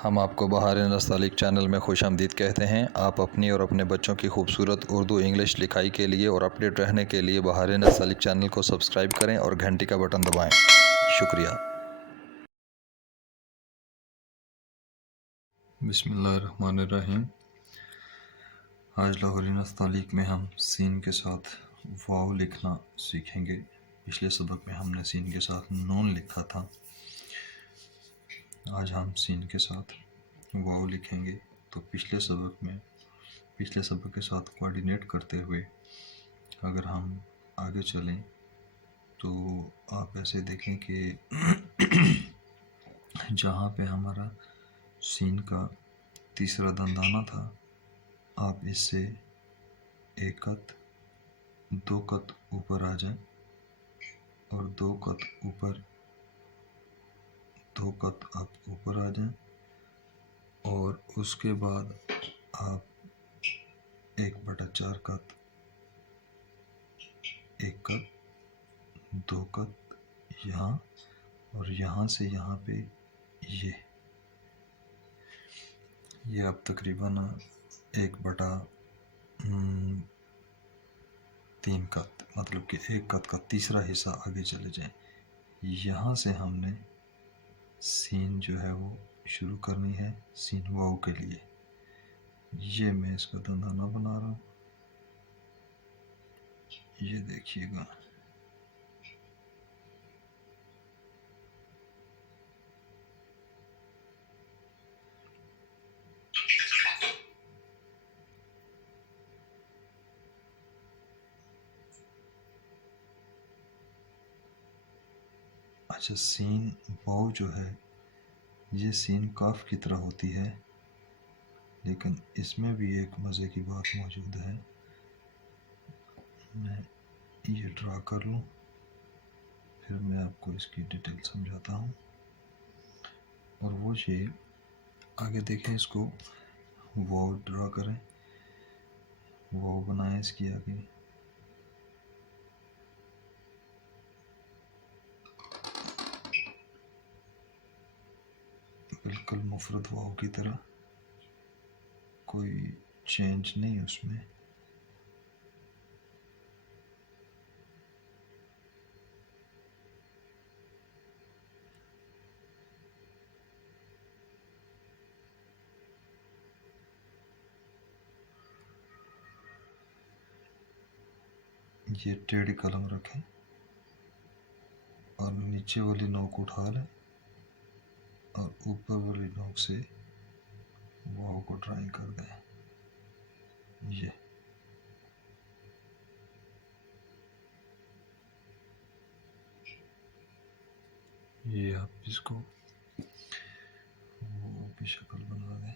हम आपको बहार नस्तालिक चैनल में खुशामदीद कहते हैं। आप अपनी और अपने बच्चों की खूबसूरत उर्दू इंग्लिश लिखाई के लिए और अपडेट रहने के लिए बहार नस्तालिक चैनल को सब्सक्राइब करें और घंटी का बटन दबाएं। शुक्रिया। बिस्मिल्लाहिर्रहमानिर्रहीम। आज लाहौरी नस्तालिक में हम सीन के साथ वाव लिखना सीखेंगे। पिछले सबक में हमने सीन के साथ नून लिखा था। आज हम सीन के साथ वाव लिखेंगे। तो पिछले सबक के साथ कोऑर्डिनेट करते हुए अगर हम आगे चलें तो आप ऐसे देखें कि जहाँ पे हमारा सीन का तीसरा दंदाना था, आप इससे एक कत दो कत ऊपर आ जाएं और दो कत आप ऊपर आ जाएं और उसके बाद आप 1/4 कत, एक कत, दो कत यहाँ और यहाँ से यहाँ पे ये अब तकरीबन 1/3 कत, मतलब कि एक कत का तीसरा हिस्सा आगे चले जाएं। यहाँ से हमने सीन जो है वो शुरू करनी है सीन वाव के लिए। ये मैं इसका दंदाना बना रहा हूँ, ये देखिएगा। अच्छा, सीन वाव जो है ये सीन काफ की तरह होती है, लेकिन इसमें भी एक मज़े की बात मौजूद है। मैं ये ड्रा कर लूँ, फिर मैं आपको इसकी डिटेल समझाता हूँ। और वो ये आगे देखें, इसको वाव ड्रा करें, वाव बनाएं इसकी आगे। बिल्कुल मुफरद वाव की तरह, कोई चेंज नहीं उसमें। ये टेढ़ी कलम रखें और नीचे वाली नोक उठा लें और ऊपर वाली नोक से वाव को ड्राइंग कर दें। ये आप इसको वो भी शक्ल बना दें।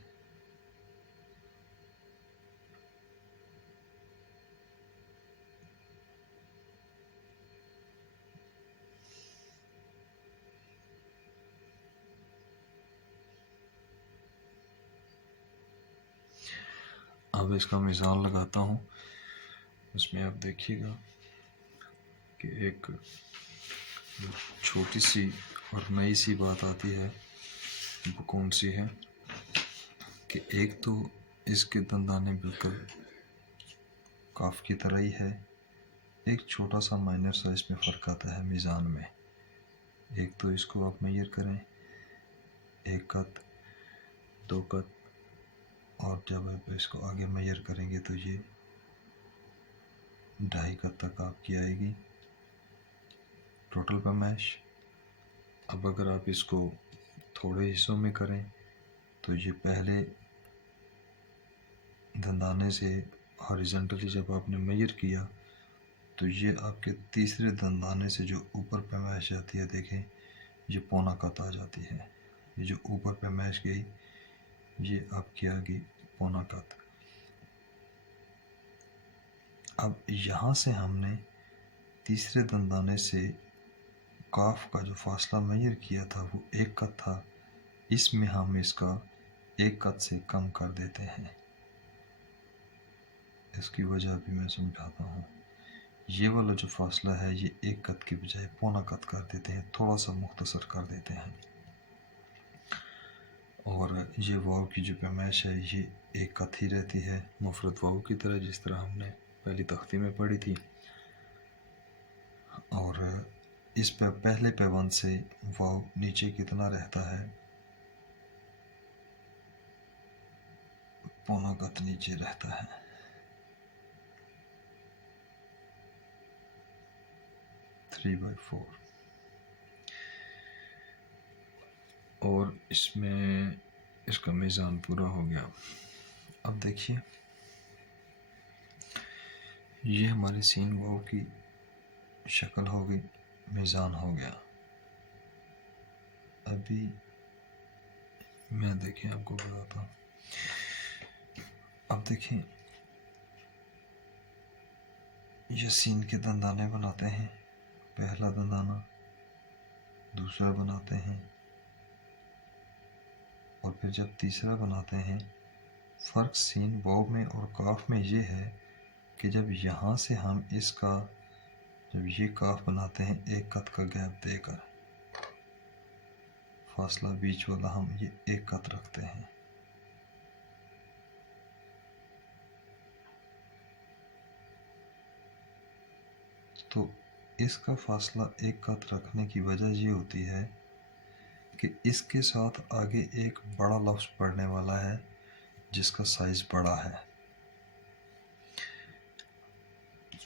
अब इसका मिसाल लगाता हूँ। उसमें आप देखिएगा कि एक छोटी सी और नई सी बात आती है। वो कौन सी है कि एक तो इसके दंदाने बिल्कुल काफ की तरह ही है, एक छोटा सा माइनर सा इसमें फ़र्क आता है मीज़ान में। एक तो इसको आप मेजर करें, एक कत, दो कत, और जब आप इसको आगे मेजर करेंगे तो ये 2.5 कत तक आपकी आएगी टोटल पैमाइश। अब अगर आप इसको थोड़े हिस्सों में करें तो ये पहले दंदाने से हॉरिजॉन्टली जब आपने मेजर किया तो ये आपके तीसरे दंदाने से जो ऊपर पैमाइश जाती है, देखें ये पौना कत आ जाती है। ये जो ऊपर पैमाइश गई ये आपकी आ गई पौना कत। अब यहाँ से हमने तीसरे दंदाने से काफ का जो फासला मेजर किया था वो 1 कत था, इसमें हम इसका 1 कत से कम कर देते हैं। इसकी वजह भी मैं समझाता हूँ। ये वाला जो फासला है ये 1 कत की बजाय पौना कत कर देते हैं, थोड़ा सा मुख्तसर कर देते हैं। और ये वाव की जो पैमाइश है ये एक कत ही रहती है मुफरद वाव की तरह, जिस तरह हमने पहली तख्ती में पढ़ी थी। और इस पे पहले पैबंद से वाव नीचे कितना रहता है, पौना कत नीचे रहता है। Three by four. और इसमें इसका मीज़ान पूरा हो गया। अब देखिए ये हमारी सीन वाव की शक्ल हो गई, मीज़ान हो गया। अभी मैं देखिए आपको बताता हूँ। अब देखिए ये सीन के दंदाने बनाते हैं, पहला दंदाना, दूसरा बनाते हैं, और फिर जब तीसरा बनाते हैं। फ़र्क सीन वाव में और काफ में ये है कि जब यहाँ से हम इसका, जब ये काफ बनाते हैं एक कत का गैप देकर, फासला बीच वाला हम ये एक कत रखते हैं। तो इसका फासला एक कत रखने की वजह ये होती है कि इसके साथ आगे एक बड़ा लफ्ज़ पढ़ने वाला है जिसका साइज़ बड़ा है।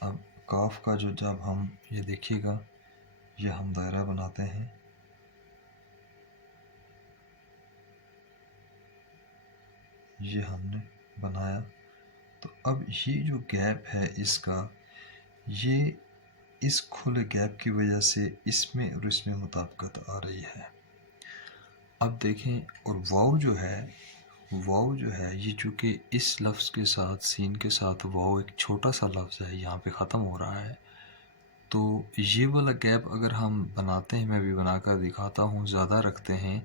अब काफ का जो, जब हम ये देखिएगा, ये हम दायरा बनाते हैं, ये हमने बनाया। तो अब ये जो गैप है इसका, ये इस खुले गैप की वजह से इसमें और इसमें मुताबिकत आ रही है। अब देखें, और वाव जो है ये चूँकि इस लफ्ज़ के साथ, सीन के साथ वाव एक छोटा सा लफ्ज़ है, यहाँ पे ख़त्म हो रहा है। तो ये वाला गैप अगर हम बनाते हैं, मैं भी बनाकर दिखाता हूँ, ज़्यादा रखते हैं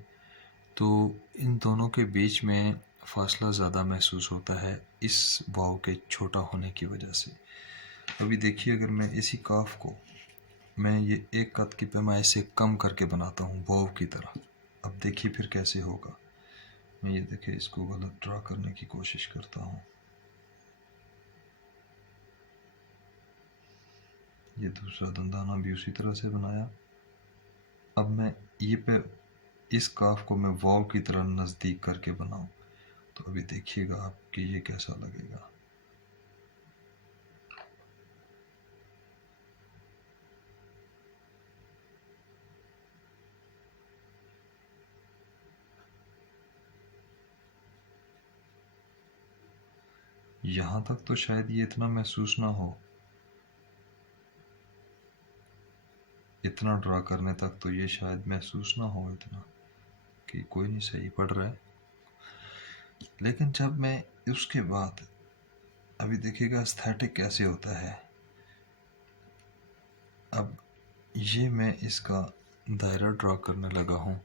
तो इन दोनों के बीच में फ़ासला ज़्यादा महसूस होता है इस वाव के छोटा होने की वजह से। अभी देखिए, अगर मैं इसी काफ को मैं ये एक कत की पैमाइश से कम करके बनाता हूँ वाव की तरह, अब देखिए फिर कैसे होगा। मैं ये देखिए इसको गलत ड्रा करने की कोशिश करता हूँ। ये दूसरा दंदाना भी उसी तरह से बनाया। अब मैं ये पे इस काफ को मैं वाव की तरह नज़दीक करके बनाऊँ, तो अभी देखिएगा आप कि ये कैसा लगेगा। यहाँ तक तो शायद ये इतना महसूस ना हो, इतना ड्रा करने तक तो ये शायद महसूस ना हो इतना कि कोई नहीं, सही पड़ रहा है। लेकिन जब मैं उसके बाद, अभी देखिएगा एस्थेटिक कैसे होता है। अब ये मैं इसका दायरा ड्रा करने लगा हूँ।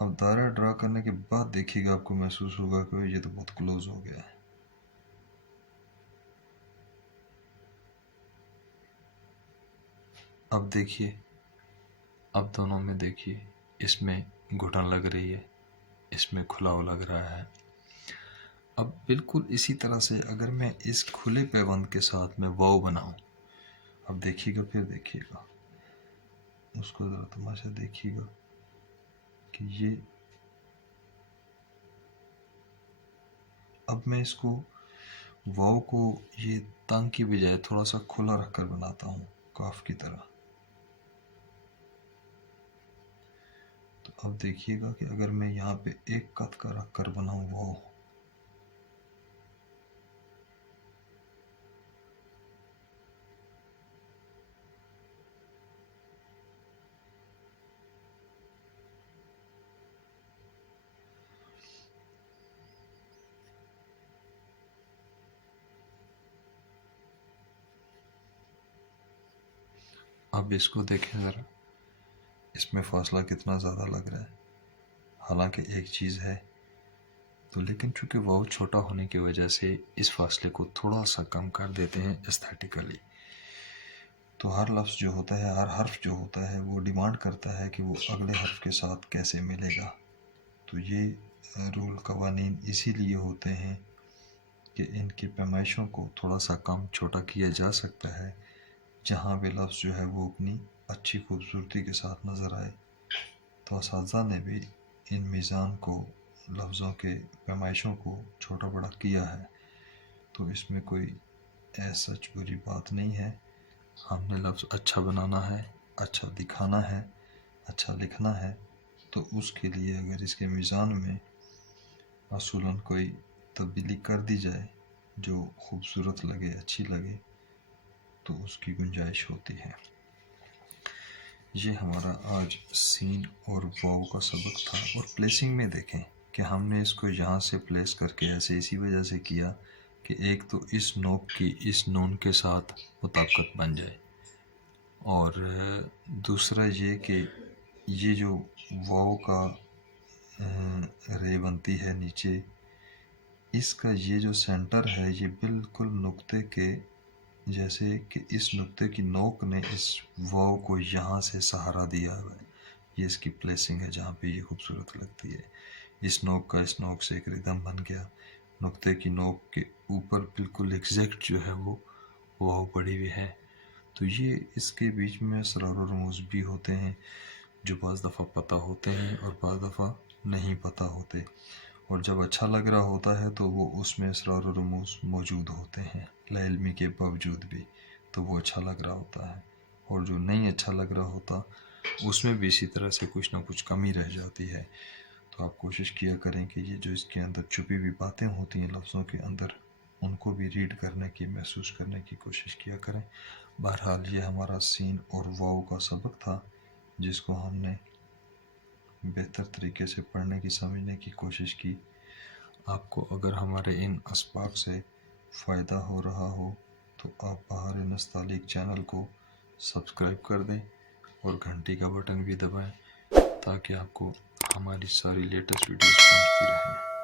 अब दायरा ड्रा करने के बाद देखिएगा आपको महसूस होगा कि ये तो बहुत क्लोज हो गया है। अब देखिए, अब दोनों में देखिए, इसमें घुटन लग रही है, इसमें खुलाव लग रहा है। अब बिल्कुल इसी तरह से अगर मैं इस खुले पैबंद के साथ में वाव बनाऊं, अब देखिएगा, फिर देखिएगा उसको ज़रा तमाशा देखिएगा कि ये, अब मैं इसको वाव को ये तंग की बजाय थोड़ा सा खुला रखकर बनाता हूँ काफ की तरह। तो अब देखिएगा कि अगर मैं यहाँ पे एक कत का रख कर बनाऊँ वाव, अब इसको देखें ज़रा, इसमें फासला कितना ज़्यादा लग रहा है, हालांकि एक चीज़ है तो, लेकिन चूँकि वाव छोटा होने की वजह से इस फासले को थोड़ा सा कम कर देते हैं एस्थेटिकली। तो हर लफ्ज़ जो होता है, हर हर्फ जो होता है, वो डिमांड करता है कि वो अगले हर्फ के साथ कैसे मिलेगा। तो ये रूल कवानीन इसीलिए होते हैं कि इनकी पैमाइशों को थोड़ा सा कम छोटा किया जा सकता है, जहाँ भी लफ्ज़ जो है वो अपनी अच्छी खूबसूरती के साथ नज़र आए। तो असातिज़ा ने भी इन मीज़ान को, लफ्ज़ों के पैमाइशों को छोटा बड़ा किया है, तो इसमें कोई ऐसा बुरी बात नहीं है। हमने लफ्ज़ अच्छा बनाना है, अच्छा दिखाना है, अच्छा लिखना है, तो उसके लिए अगर इसके मीज़ान में असूलन कोई तब्दीली कर दी जाए जो खूबसूरत लगे, अच्छी लगे, तो उसकी गुंजाइश होती है। ये हमारा आज सीन और वाव का सबक था। और प्लेसिंग में देखें कि हमने इसको यहाँ से प्लेस करके ऐसे इसी वजह से किया कि एक तो इस नोक की इस नून के साथ मुताबिकत बन जाए, और दूसरा ये कि ये जो वाव का रे बनती है नीचे, इसका ये जो सेंटर है ये बिल्कुल नुक्ते के जैसे कि इस नुक्ते की नोक ने इस वाव को यहाँ से सहारा दिया हुआ है। ये इसकी प्लेसिंग है जहाँ पे ये खूबसूरत लगती है। इस नोक का इस नोक से एक रिदम बन गया, नुक्ते की नोक के ऊपर बिल्कुल एग्जैक्ट जो है वो वाव पड़ी हुई है। तो ये इसके बीच में असरार और रमूज़ भी होते हैं जो बाज़ दफ़ा पता होते हैं और बाज़ दफ़ा नहीं पता होते। और जब अच्छा लग रहा होता है तो वो उसमें असरार और रमूज़ मौजूद होते हैं लाइल्मी के बावजूद भी, तो वो अच्छा लग रहा होता है। और जो नहीं अच्छा लग रहा होता उसमें भी इसी तरह से कुछ ना कुछ कमी रह जाती है। तो आप कोशिश किया करें कि ये जो इसके अंदर छुपी हुई बातें होती हैं लफ्ज़ों के अंदर, उनको भी रीड करने की, महसूस करने की कोशिश किया करें। बहरहाल ये हमारा सीन और वाव का सबक था, जिसको हमने बेहतर तरीके से पढ़ने की, समझने की कोशिश की। आपको अगर हमारे इन असबाब से फ़ायदा हो रहा हो तो आप बहार नस्तालिक चैनल को सब्सक्राइब कर दें और घंटी का बटन भी दबाएं ताकि आपको हमारी सारी लेटेस्ट वीडियोस पहुंचती रहें।